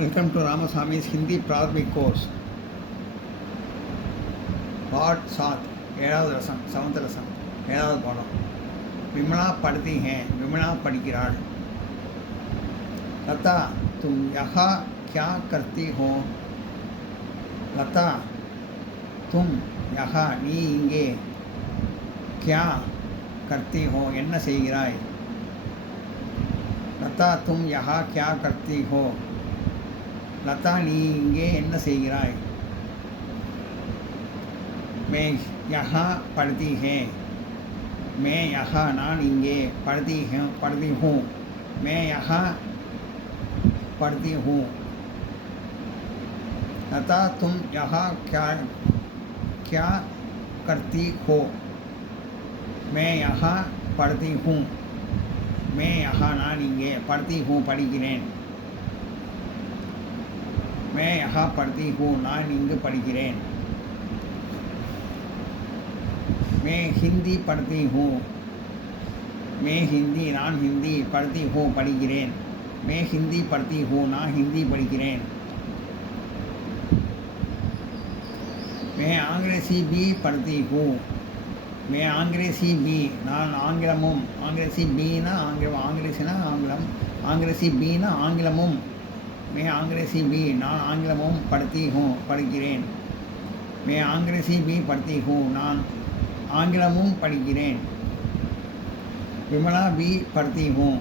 Welcome to Ramaswamy's Hindi Pradhamik course. Part 7 ஏழாவது ரசம் seventh ரசம் ஏழாவது பாடம். विमला पढ़ती हैं, विमला पढ़िक्கிறாள். लता तुम यहाँ क्या करती हो? लता तुम यहाँ நீ இங்கே क्या करती हो என்ன செய்கிறாய்? लता तुम यहाँ क्या करती हो? लता நீ இங்கே என்ன செய்கிறாய்? मैं यहाँ पढ़ती है, मैं यहाँ நான் இங்கே पढ़ती हूँ, मैं यहाँ पढ़ती हूँ. लता तुम यहाँ क्या क्या करती हो? मैं यहाँ पढ़ती हूँ, मैं यहाँ நான் இங்கே पढ़ती हूँ படிக்கிறேன், मैं यहाँ पढ़ती हूँ நான் இங்கு படிக்கிறேன். मैं हिंदी पढ़ती हूँ, मैं हिंदी நான் हिंदी पढ़ती हूँ படிக்கிறேன், मैं हिंदी पढ़ती हूँ நான் हिंदी படிக்கிறேன். मैं अंग्रेजी भी पढ़ती हूँ, मैं अंग्रेजी भी நான் ஆங்கிலமும் अंग्रेजी भी ना ஆங்கிலம் ஆங்கிலேசினா ஆங்கிலம் अंग्रेजी भी ना ஆங்கிலமும் मैं अंग्रेजी भी நான் ஆங்கிலமும் पढ़ती हूँ படிக்கிறேன், मैं अंग्रेजी भी पढ़ती हूँ நான் ஆங்கிலமும் படிக்கிறேன். विमला भी पढ़ती हूँ,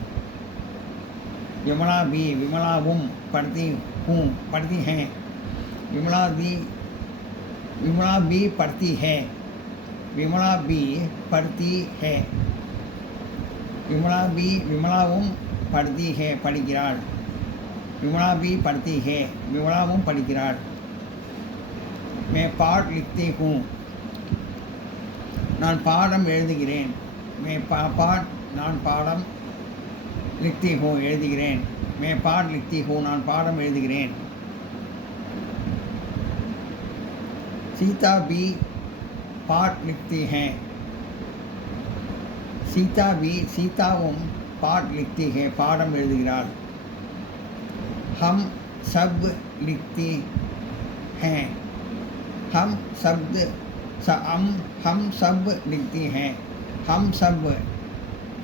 विमला भी विमलाவும் पढ़ती हूँ पढ़ती हैं, विमला भी पढ़ती है, विमला भी पढ़ती है, विमला भी विमलाவும் पढ़ती है படிக்கிறாள், विमला भी पढ़ती है विमलाவும் படிக்கிறாள். मैं पाठ लिखती हूँ, நான் பாடம் எழுதுகிறேன், मैं पाठ நான் பாடம் लिखती हूँ எழுதுகிறேன், मैं पाठ लिखती हूँ நான் பாடம் எழுதுகிறேன். सीता भी पाठ लिखती हैं, सीता भी सीताவும் पाठ लिखती है பாடம் எழுதுகிறாள். हम सब लिखती हैं, हम सब लिखती हैं, हम सब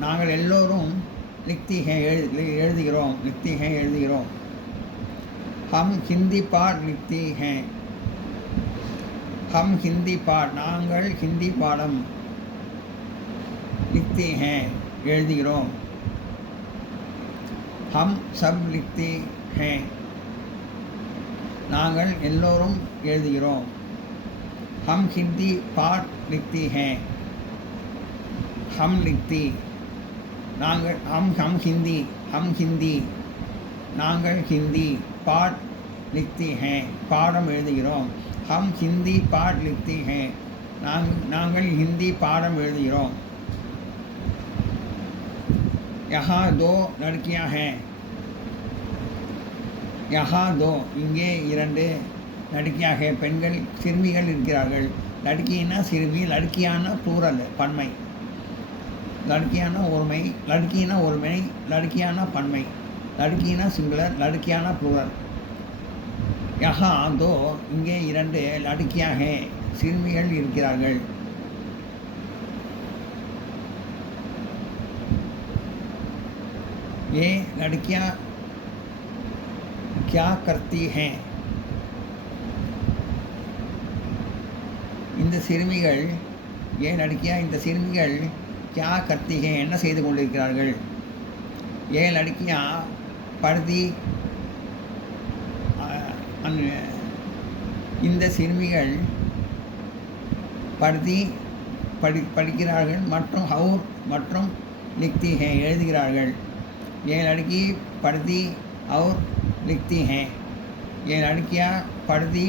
நாங்கள் எல்லோரும் लिखती हैं எழுதுகிறோம், लिखती हैं எழுதுகிறோம். हम हिंदी पाठ लिखती हैं, हम हिंदी पाठ நாங்கள் हिंदी பாடம் लिखती हैं எழுதுகிறோம். हम सब लिखते हैं நாங்கள் எல்லோரும் எழுதுகிறோம். हम हिंदी पाठ लिखती हैं, हम लिखती நாங்கள் हम हिंदी நாங்கள் हिंदी पाठ लिखती हैं பாடம் எழுதுகிறோம். हम हिंदी पाठ लिखती हैं நாங்கள் हिंदी பாடம் எழுதுகிறோம். यहाँ दो लड़कियाँ हैं, यहाँ दो இங்கே இரண்டு लड़कियाँ है பெண்கள் சிறுமிகள் இருக்கிறார்கள். லடுக்கினா சிறுமி, லடுக்கியானா ப்ளூரல் பன்மை, லடுக்கியானா ஒருமை, லடுக்கினா ஒருமை, லடுக்கியானா பன்மை, லடுக்கினா சிங்குலர், லடுக்கியானா ப்ளூரல். யஹா தோ இங்கே இரண்டு லடுக்கியா ஹே சிறுமிகள் இருக்கிறார்கள். ये लड़कियाँ क्या करती हैं? இந்த சிறுமிகள் ஏன் லடுக்கியா இந்த சிறுமிகள் क्या करती हैं என்ன செய்து கொண்டிருக்கிறார்கள்? ஏன் லடுக்கியா படுதி இந்த சிறுமிகள் படுதி படிக்கிறார்கள் மற்றும் ஹவுர் மற்றும் लिखती हैं எழுதுகிறார்கள். ये लड़की पढ़ती और लिखती हैं, ये लड़कियाँ पढ़ती,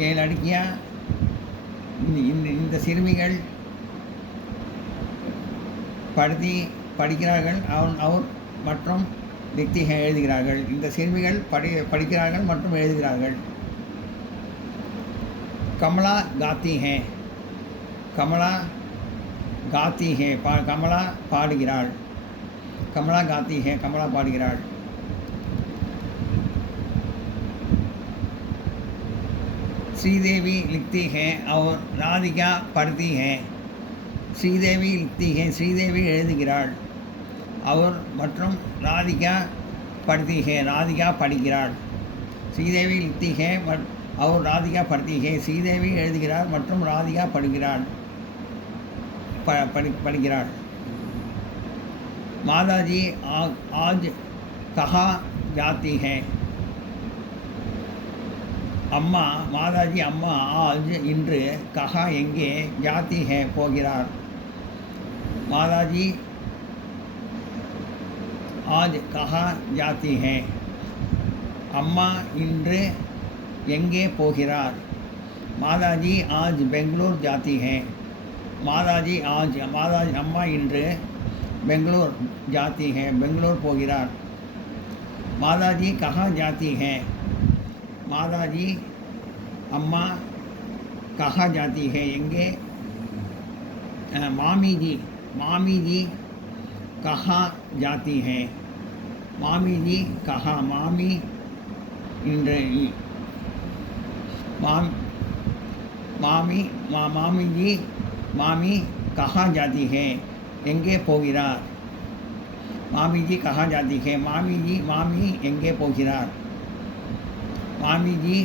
ये लड़कियाँ இந்த சிறுமிகள் படிக்கிறார்கள் அவர் மற்றும் लिखती हैं எழுதுகிறார்கள். இந்த சிறுமிகள் படிக்கிறார்கள் மற்றும் எழுதுகிறார்கள். कमला गाती हैं, कमला गाती है कमला பாடுகிறாள், कमला गाती है कमला பாடுகிறாள். श्रीदेवी लिखती है और राधिका पढ़ती है. श्रीदेवी लिखती है, श्रीदेवी எழுதுகிறாள். அவர் மற்றும் ராதிகா पढ़ती है, ராதிகா படிக்கிறாள். श्रीदेवी लिखती है और राधिका पढ़ती है. श्रीदेवी எழுதுகிறாள் மற்றும் ராதிகா படிக்கிறாள். படிக்கிறாள். माताजी आज कहाँ जाती है. अम्मा माताजी अम्मा आज இன்று कहाँ எங்கே जाती है போகிறார். माताजी आज कहाँ जाती है. अम्मा இன்று எங்கே போகிறார். माताजी आज बेंगलुरु जाती है. माताजी आज माताजी अम्मा இன்று बेंगलुरु जाती है, बेंगलुरु போகிறார். माताजी कहाँ जाती है. माताजी अम्मा कहाँ जाती है எங்கே. मामी जी कहाँ जाती है. मामी जी कहाँ मामी இன்று मामी जी मामी कहाँ जाती है எங்கே போகிறார். मामी जी कहाँ जाती है. मामी எங்கே போகிறார். मामी जी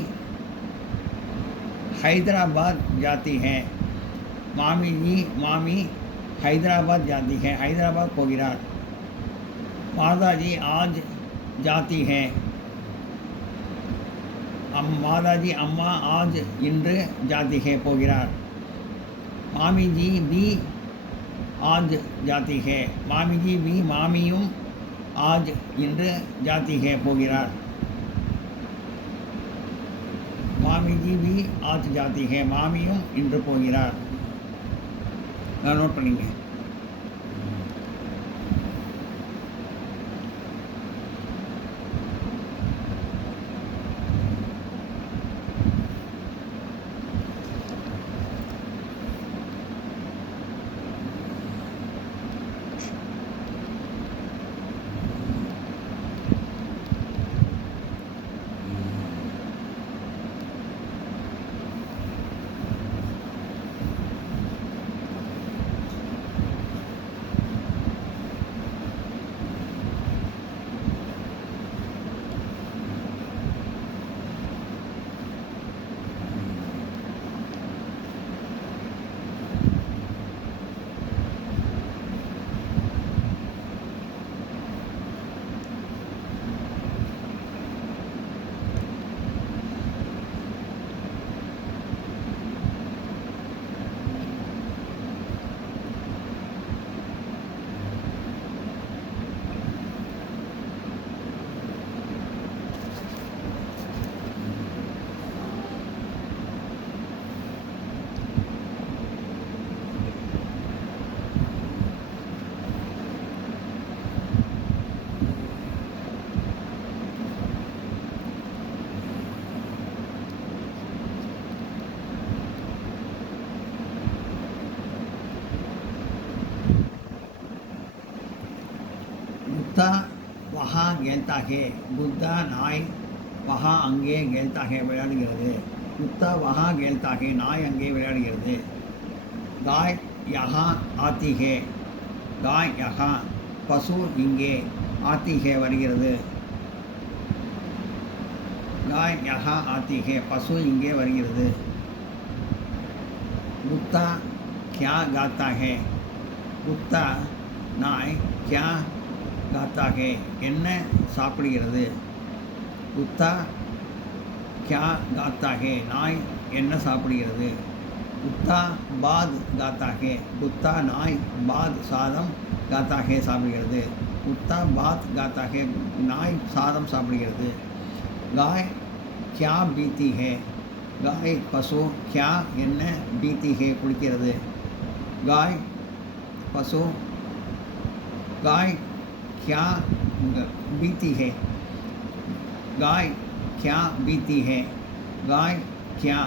हैदराबाद जाती है. मामी हैदराबाद जाती है, हैदराबाद போகிறார். माताजी आज जाती है. माताजी अम्मा आज இன்று जाती है போகிறார். मामी जी भी आज जाती है. मामी जी भी மாமியும் आज இன்று जाती है போகிறார். मामी जी भी आज जाती है, மாமியும் இன்று போகிறார். நோட் பண்ணிங்க. कुत्ता वहाँ खेलता है. बुद्धा नाय वहाँ அங்கே खेलता है விளையாடுகிறது. कुत्ता वहाँ खेलता है, நாய் அங்கே விளையாடுகிறது. गाय यहाँ आती है. गाय यहाँ பசு இங்கே आती है வருகிறது. गाय यहाँ आती है பசு இங்கே வருகிறது. कुत्ता क्या गाता है. कुत्ता நாய் क्या गाता है என்ன சாப்பிடுகிறது. कुत्ता क्या गाता है நாய் என்ன சாப்பிடுகிறது. कुत्ता बाद गाता है. कुत्ता நாய் बाद சாதம் गाता है சாப்பிடுகிறது. कुत्ता बात गाता है நாய் சாதம் சாப்பிடுகிறது. गाय क्या बीती है. गाय பசு क्या என்ன बीती है குளிக்கிறது. गाय पशु गाय क्या बीती है. गाय क्या बीती है. गाय क्या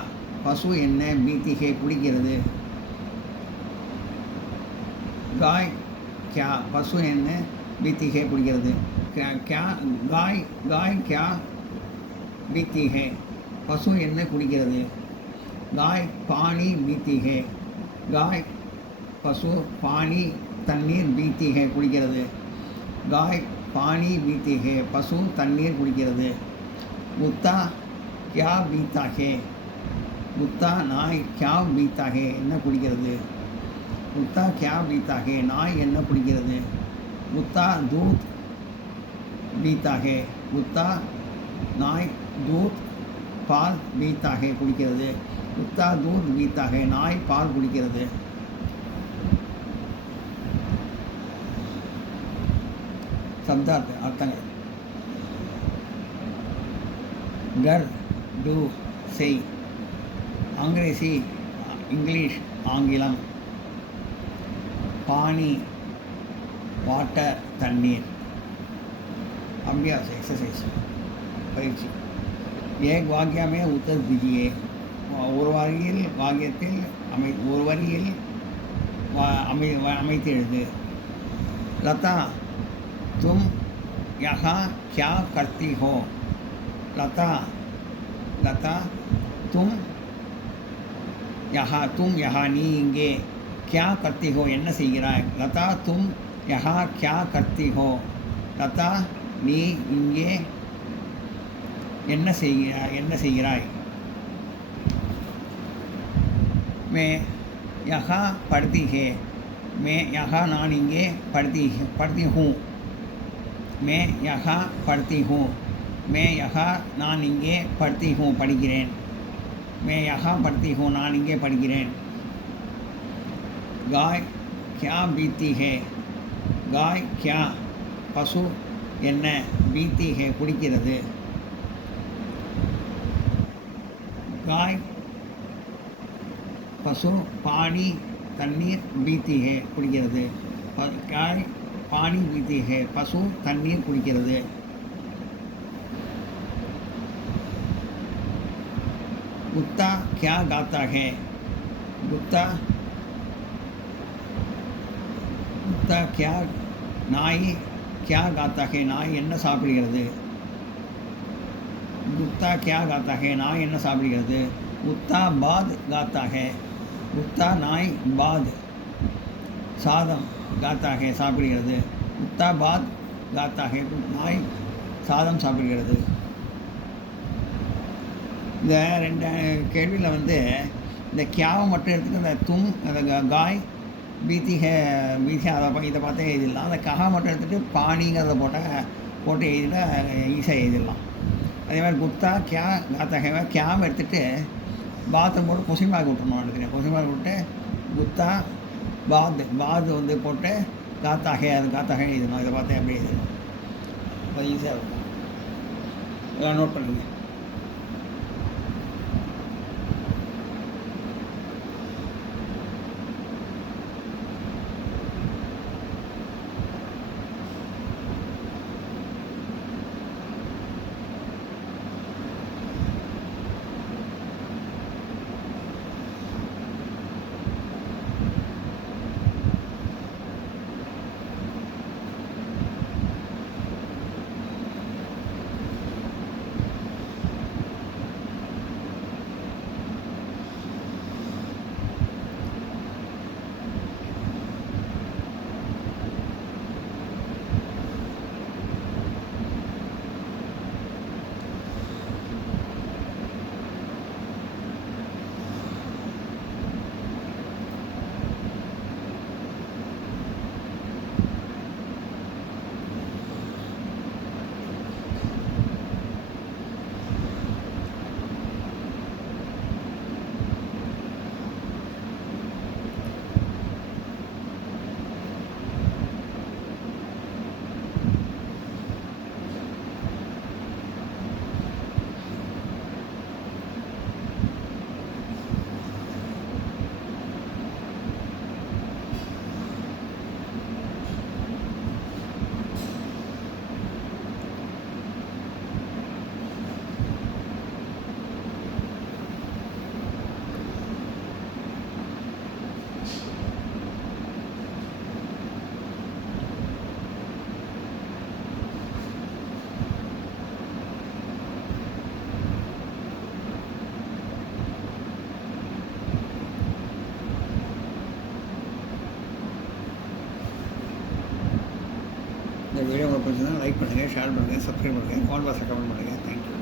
पशु என்ன बीती है குளிக்கிறது. गाय क्या पशु என்ன बीती है குளிக்கிறது. क्या गाय गाय क्या बीती है पशु என்ன குளிக்கிறது. गाय पानी पीती है गाय पशु पानी तन्नीर पीती है कुडिक्किरदु गाय पानी पीती है पशु तन्नीर कुडिक्किरदु कुत्ता क्या पीता है कुत्ता नाय क्या पीता है என்ன குடிக்கிறது कुत्ता क्या पीता है நாய் என்ன குடிக்கிறது कुत्ता दूध पीता है कुत्ता नाय दूध பால் पीता है குடிக்கிறது कुत्ता दूध पीता है நாய் பால் குடிக்கிறது शब्दार्थ अर्थங்கள் घर डू செய் अंग्रेजी इंग्लिश आंगिलम पानी वाटर तन्नीर अभ्यास एक्सरसाइज परीक्षी एक वाक्य में उत्तर दीजिए ஒரு வரியில் வாக்கியத்தில் ஒரு வரியில் அமைத்து எழுது लता तुम यहाँ क्या करती हो लता लता तुम यहाँ நீ இங்கே क्या करती हो என்ன செய்கிறாய் लता तुम यहाँ क्या करती हो लता நீ இங்கே என்ன செய்கிறாய் मैं यहाँ पढ़ती है मैं यहाँ நான் இங்கே पढ़ती हूँ मैं यहाँ पढ़ती हूँ मैं यहाँ நான் இங்கே पढ़ती हूँ படிக்கிறேன் मैं यहाँ पढ़ती हूँ நான் இங்கே படிக்கிறேன் गाय क्या पीती है गाय क्या पशु என்ன पीती है குடிக்கிறது गाय पशु पानी तन्नीर पीती है குடிக்கிறது गाय पानी पीती है पशु तन्नीर குடிக்கிறது कुत्ता क्या गाता है कुत्ता क्या नाई क्या गाता है नाई என்ன சாப்பிடுகிறது कुत्ता क्या गाता है नाई என்ன சாப்பிடுகிறது कुत्ता बाद गाता है कुत्ता नाई बाद சாதம் गाता है சாப்பிடுகிறது कुत्ता बाद गाता है நாய் சாதம் சாப்பிடுகிறது இந்த ரெண்டு கேள்வியில் வந்து இந்த கியாவை மட்டும் எடுத்துக்க இந்த தும் அந்த காய் பீத்தி அதை இதை பார்த்தே எழுதிடலாம் அந்த கஹா மட்டும் எடுத்துகிட்டு பானிங்கிறத போட்டு எழுதினா ஈஸியாக எழுதிடலாம் அதே மாதிரி குத்தா கியா காத்தா கியாவை எடுத்துகிட்டு பாத்தை போட்டு கொசிமார்க் விட்டுருணும் எடுத்துக்கிறேன் கொசிமார்க் விட்டு குத்தா பாத் வந்து போட்டு காத்தாக அது காத்தாக எழுதணும் இதை பார்த்தேன் எப்படி எழுதணும் அது ஈஸியாக இருக்கும் எல்லாம் நோட் பண்ணுங்க வீடியோ உங்களுக்கு பிடிச்சிருந்தா லைக் பண்ணுங்கள், ஷேர் பண்ணுங்கள், சப்ஸ்கிரைப் பண்ணுங்கள், கமெண்ட் பாக்ஸில் கமெண்ட் பண்ணுங்கள். தேங்க்யூ.